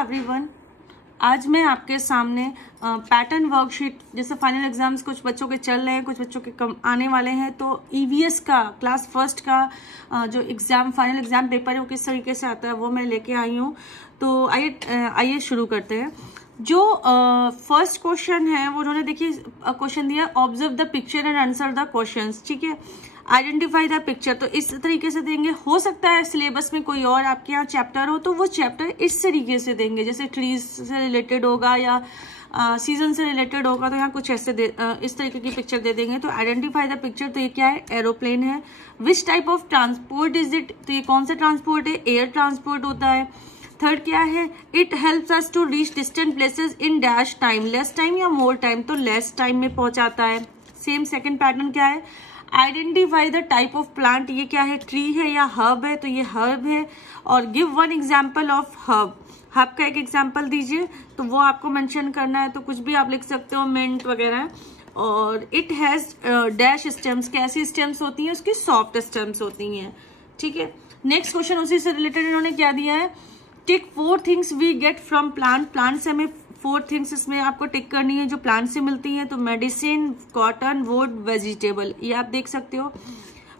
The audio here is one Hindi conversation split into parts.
एवरीवन, आज मैं आपके सामने पैटर्न वर्कशीट, जैसे फाइनल एग्जाम्स कुछ बच्चों के चल रहे हैं, कुछ बच्चों के कम आने वाले हैं, तो ईवीएस का क्लास फर्स्ट का जो एग्जाम फाइनल एग्जाम पेपर है वो किस तरीके से आता है वो मैं लेके आई हूँ। तो आइए शुरू करते हैं। जो फर्स्ट क्वेश्चन है वो उन्होंने देखिए क्वेश्चन दिया, observe the picture and answer the questions. ठीक है, आइडेंटिफाई द पिक्चर, तो इस तरीके से देंगे। हो सकता है सिलेबस में कोई और आपके यहाँ चैप्टर हो तो वो चैप्टर इस तरीके से देंगे, जैसे ट्रीज से रिलेटेड होगा या सीजन से रिलेटेड होगा तो यहाँ कुछ ऐसे इस तरीके की पिक्चर दे देंगे। तो आइडेंटिफाई द पिक्चर, तो ये क्या है, एरोप्लेन है। Which type of transport is it, तो ये कौन सा ट्रांसपोर्ट है, एयर ट्रांसपोर्ट होता है। थर्ड क्या है, it helps us to reach distant places in dash time, less time या मोर टाइम, तो लेस टाइम में पहुंचाता है। सेम सेकंड पैटर्न क्या है, identify the type of plant, ये क्या है, ट्री है या हर्ब है, तो ये हर्ब है। और give one example of herb, herb का एक एग्जाम्पल दीजिए, तो वो आपको मेंशन करना है, तो कुछ भी आप लिख सकते हो, मिंट वगैरह। और इट हैज डैश स्टेम्स, कैसी स्टेम्स होती हैं, उसकी सॉफ्ट स्टेम्स होती हैं। ठीक है, नेक्स्ट क्वेश्चन उसी से रिलेटेड इन्होंने क्या दिया है, tick 4 things we get from plant, plant से हमें 4 थिंग्स इसमें आपको टिक करनी है जो प्लांट से मिलती हैं, तो मेडिसिन, कॉटन, वुड, वेजिटेबल, ये आप देख सकते हो।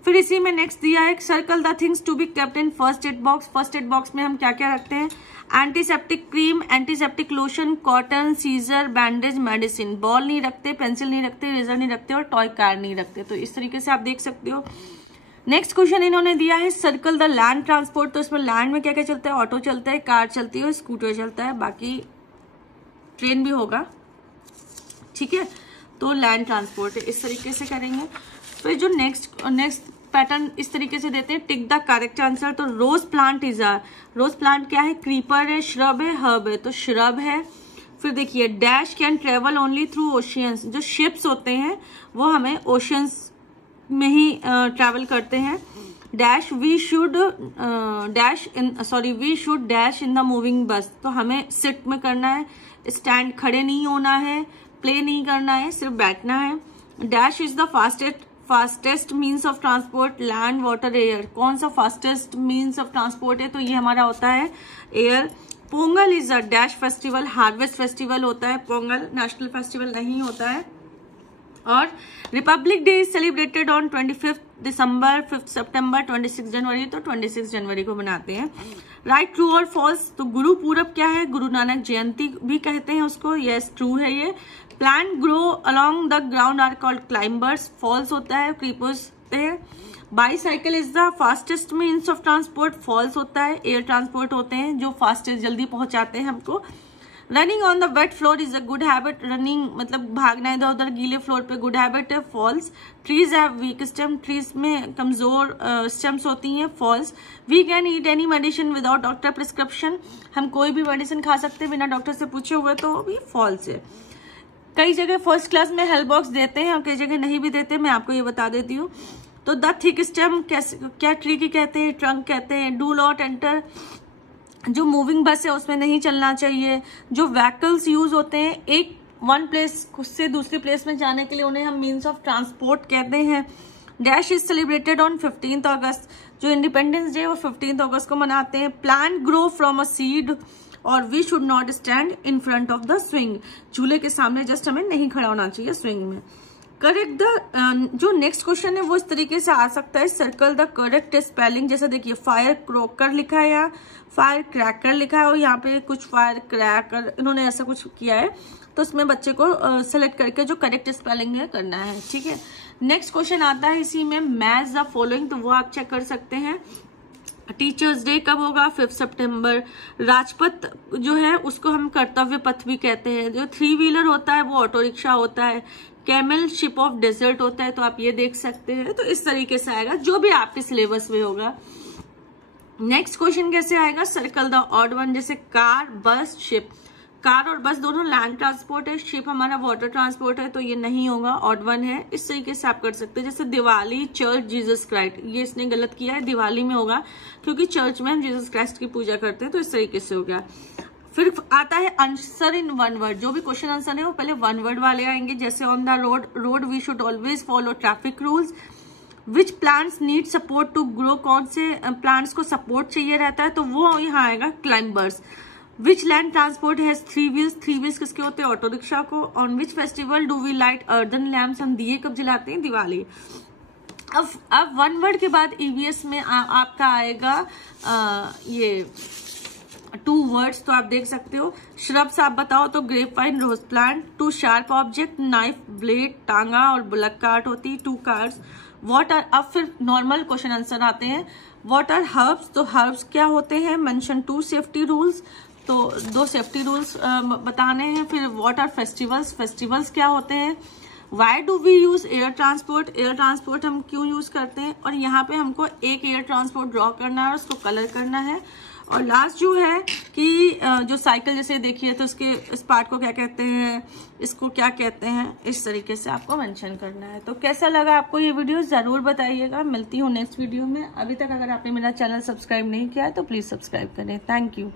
फिर इसी में नेक्स्ट दिया है, circle the things to be kept in first aid box. First aid box में हम क्या क्या रखते हैं, antiseptic cream, antiseptic lotion, cotton, scissor, bandage, medicine. Ball नहीं रखते, पेंसिल नहीं रखते, रेजर नहीं रखते और टॉय कार नहीं रखते, तो इस तरीके से आप देख सकते हो। नेक्स्ट क्वेश्चन इन्होंने दिया है, सर्कल द लैंड ट्रांसपोर्ट, तो इसमें लैंड में क्या क्या चलता है, ऑटो चलता है, कार चलती है, स्कूटर चलता है, बाकी ट्रेन भी होगा। ठीक है, तो लैंड ट्रांसपोर्ट है, इस तरीके से करेंगे। फिर जो नेक्स्ट पैटर्न इस तरीके से देते हैं, टिक द करेक्ट आंसर, तो rose plant is uh, rose plant क्या है, क्रीपर है, श्रब है, हर्ब है, तो श्रब है। फिर देखिए, dash can travel only through oceans, जो शिप्स होते हैं वो हमें ओशियंस में ही ट्रैवल करते हैं। Dash we should dash in the moving bus, तो हमें सिट में करना है, स्टैंड खड़े नहीं होना है, प्ले नहीं करना है, सिर्फ बैठना है। Dash is the fastest means of transport, land, water, air, कौन सा फास्टेस्ट मीन्स ऑफ ट्रांसपोर्ट है, तो ये हमारा होता है air. Pongal is a dash festival, harvest festival होता है, पोंगल नेशनल फेस्टिवल नहीं होता है। और Republic day is celebrated on 25 दिसंबर, 5 सितंबर, 26 जनवरी, तो 26 जनवरी को मनाते हैं। राइट, ट्रू और फॉल्स, तो गुरु पूरब क्या है, गुरु नानक जयंती भी कहते हैं उसको, यस ट्रू है ये। Plant grow along the ground are called climbers, false होता है, क्रीपर्स होते हैं। Bicycle is the fastest means of transport, false होता है। एयर ट्रांसपोर्ट होते हैं जो फास्टेस्ट जल्दी पहुंचाते हैं हमको। Running on the wet floor is a good habit, running मतलब भागना इधर उधर गीले फ्लोर पे, गुड हैबिट है, false. Trees have weak stem, trees में कमजोर स्टेम्स होती हैं, false. We can eat any medicine without doctor prescription, हम कोई भी मेडिसिन खा सकते हैं बिना डॉक्टर से पूछे हुए, तो भी फॉल्स है। कई जगह फर्स्ट क्लास में हेल्प बॉक्स देते हैं और कई जगह नहीं भी देते, मैं आपको ये बता देती हूँ। तो द थिक स्टेम क्या ट्री की कहते हैं, ट्रंक कहते हैं। डू नॉट एंटर, जो मूविंग बस है उसमें नहीं चलना चाहिए। जो व्हीकल्स यूज होते हैं एक वन प्लेस से दूसरी प्लेस में जाने के लिए, उन्हें हम मीन्स ऑफ ट्रांसपोर्ट कहते हैं। Dash is celebrated on 15 August, जो इंडिपेंडेंस डे वो 15 अगस्त को मनाते हैं। Plant grow from a seed, और we should not stand in front of the swing, झूले के सामने जस्ट हमें नहीं खड़ा होना चाहिए स्विंग में। करेक्ट द, जो नेक्स्ट क्वेश्चन है वो इस तरीके से आ सकता है, सर्कल द करेक्ट स्पेलिंग, जैसे देखिए फायर क्रोकर लिखा है, यहाँ फायर क्रैकर लिखा है और यहाँ पे कुछ फायर क्रैकर, इन्होंने ऐसा कुछ किया है, तो उसमें बच्चे को सेलेक्ट करके जो करेक्ट स्पेलिंग है करना है। ठीक है, नेक्स्ट क्वेश्चन आता है इसी में, मैच द फॉलोइंग, तो वो आप चेक कर सकते हैं। टीचर्स डे कब होगा, 5 सितंबर। राजपथ जो है उसको हम कर्तव्य पथ भी कहते हैं। जो 3 व्हीलर होता है वो ऑटो रिक्शा होता है। कैमल शिप ऑफ डेजर्ट होता है, तो आप ये देख सकते हैं। तो इस तरीके से आएगा जो भी आपके सिलेबस में होगा। नेक्स्ट क्वेश्चन कैसे आएगा, सर्कल द ऑड वन, जैसे कार, बस, शिप। कार और बस दोनों लैंड ट्रांसपोर्ट है, शिप हमारा वाटर ट्रांसपोर्ट है, तो ये नहीं होगा, ऑड वन है। इस तरीके से आप कर सकते हैं। जैसे दिवाली, चर्च, जीसस क्राइस्ट, ये इसने गलत किया है, दिवाली में होगा क्योंकि चर्च में हम जीसस क्राइस्ट की पूजा करते हैं, तो इस तरीके से हो गया। फिर आता है आंसर इन वन वर्ड, जो भी क्वेश्चन आंसर है वो पहले वन वर्ड वाले आएंगे, जैसे on the road we should always follow traffic rules. Which plants need support to grow, कौन से प्लांट्स को सपोर्ट चाहिए रहता है, तो वो यहाँ आएगा climbers. Which land transport has 3 wheels, 3 wheels किसके होते हैं? ऑटो रिक्शा को। On which festival do we light earthen lamps, हम दिए कब जलाते हैं? दिवाली। अब 1 वर्ड के बाद ईवीएस में आपका आएगा ये 2 वर्ड्स, तो आप देख सकते हो। श्रब्स आप बताओ तो grape vine, rose plant. 2 sharp object, knife, blade, tonga और बुलक कार्ट होती। 2 कार्स। व्हाट आर, अब फिर नॉर्मल क्वेश्चन आंसर आते हैं। व्हाट आर हर्ब्स, तो हर्ब्स क्या होते हैं? मेंशन 2 सेफ्टी रूल्स, तो 2 सेफ्टी रूल्स बताने हैं। फिर व्हाट आर फेस्टिवल्स, फेस्टिवल्स क्या होते हैं? Why do we use air transport, air transport हम क्यों यूज करते हैं? और यहाँ पे हमको एक एयर ट्रांसपोर्ट ड्रॉ करना है और उसको कलर करना है। और लास्ट जो है कि जो साइकिल जैसे देखिए तो उसके इस पार्ट को क्या कहते हैं, इसको क्या कहते हैं, इस तरीके से आपको मेंशन करना है। तो कैसा लगा आपको ये वीडियो जरूर बताइएगा। मिलती हूँ नेक्स्ट वीडियो में। अभी तक अगर आपने मेरा चैनल सब्सक्राइब नहीं किया है तो प्लीज सब्सक्राइब करें। Thank you.